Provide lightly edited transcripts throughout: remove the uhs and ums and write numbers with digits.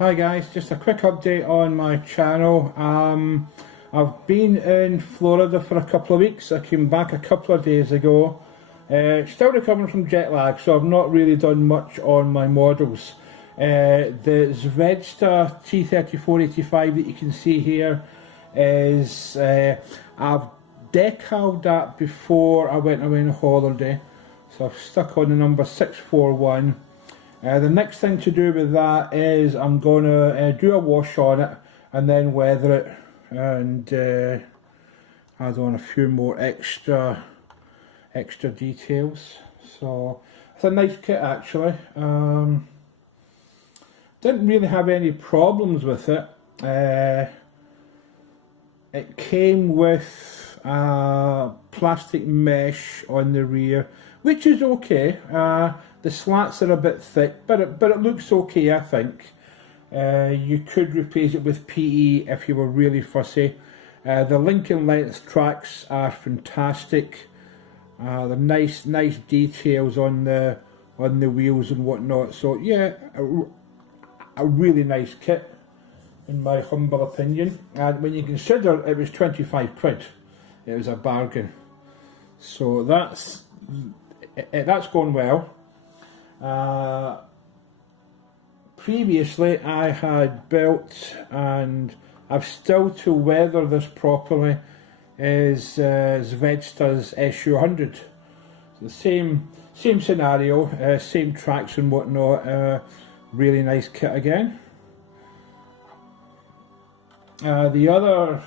Hi guys, just a quick update on my channel. I've been in Florida for a couple of weeks. I came back a couple of days ago. Still recovering from jet lag, so I've not really done much on my models. The Zvezda T-34-85 that you can see here is, I've decaled that before I went away on a holiday. So I've stuck on the number 641. The next thing to do with that is I'm going to do a wash on it and then weather it and add on a few more extra details. So it's a nice kit actually. Didn't really have any problems with it. It came with plastic mesh on the rear, which is okay. The slats are a bit thick, but it looks okay, I think. You could replace it with PE if you were really fussy. The link and length tracks are fantastic. The nice details on the wheels and whatnot. So yeah, a really nice kit, in my humble opinion. And when you consider it was 25 quid, it was a bargain. So that's gone well. Previously I had built, and I've still to weather this properly, is Zvezda's SU100. The same scenario, same tracks and whatnot. Really nice kit again. The other,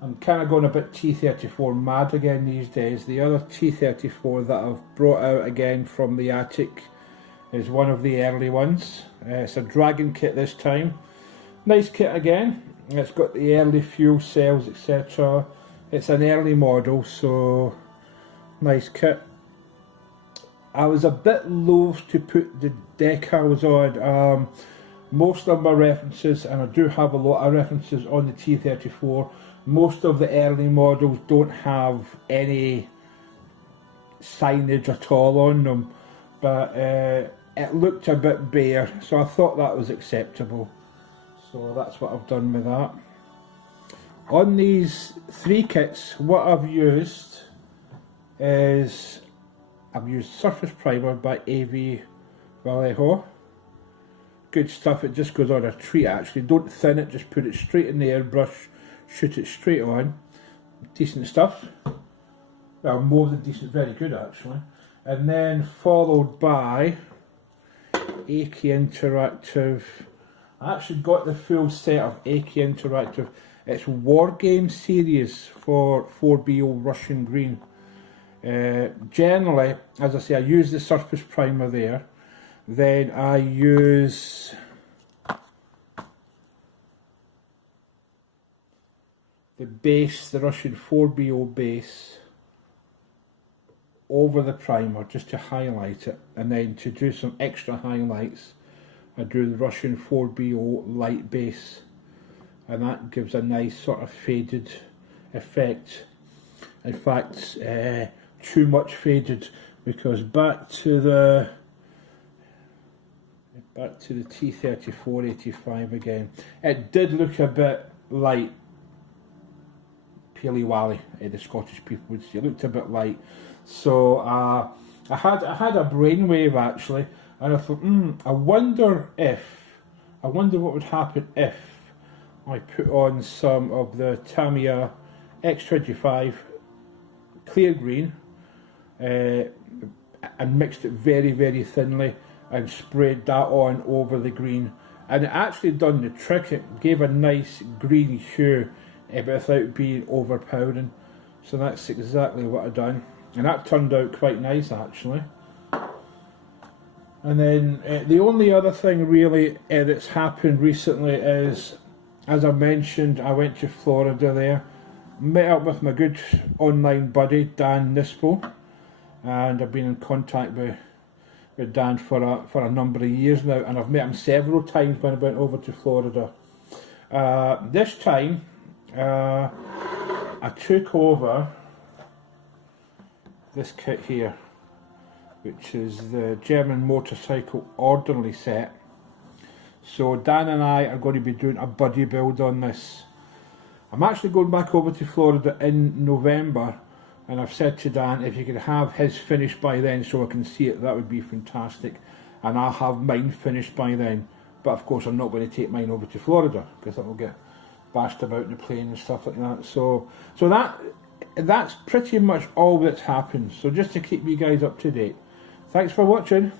I'm kind of going a bit T-34 mad again these days. The other T-34 that I've brought out again from the attic is one of the early ones. It's a Dragon kit this time. Nice kit again. It's got the early fuel cells, etc. It's an early model, so nice kit. I was a bit loath to put the decals on. Most of my references, and I do have a lot of references on the T-34, most of the early models don't have any signage at all on them, but it looked a bit bare, so I thought that was acceptable. So that's what I've done with that. On these three kits, what I've used is, I've used Surface Primer by AV Vallejo. Good stuff, it just goes on a treat actually. Don't thin it, just put it straight in the airbrush, shoot it straight on. Decent stuff. Well, more than decent, very good actually. And then followed by AK Interactive. I actually got the full set of AK Interactive. It's War Game series for 4BO Russian Green. Generally, as I say, I use the Surface Primer there. Then I use the base, the Russian 4BO base, over the primer just to highlight it, and then to do some extra highlights I do the Russian 4BO light base, and that gives a nice sort of faded effect. In fact, too much faded, because back to the T-34-85 again, it did look a bit like Peely Wally, the Scottish people would say. It looked a bit light. So I had a brainwave actually, and I thought, I wonder what would happen if I put on some of the Tamiya X25 clear green and mixed it very thinly and sprayed that on over the green, and it actually done the trick. It gave a nice green hue without being overpowering. So that's exactly what I done, and that turned out quite nice actually. And then the only other thing really that's happened recently is, as I mentioned, I went to Florida there, met up with my good online buddy Dan Nispo, and I've been in contact with Dan for a number of years now, and I've met him several times when I went over to Florida. This time I took over this kit here, which is the German motorcycle orderly set. So Dan and I are going to be doing a buddy build on this. I'm actually going back over to Florida in November, and I've said to Dan, if you could have his finished by then so I can see it, that would be fantastic. And I'll have mine finished by then. But of course I'm not going to take mine over to Florida, because that will get bashed about in the plane and stuff like that. So that's pretty much all that's happened. So just to keep you guys up to date. Thanks for watching.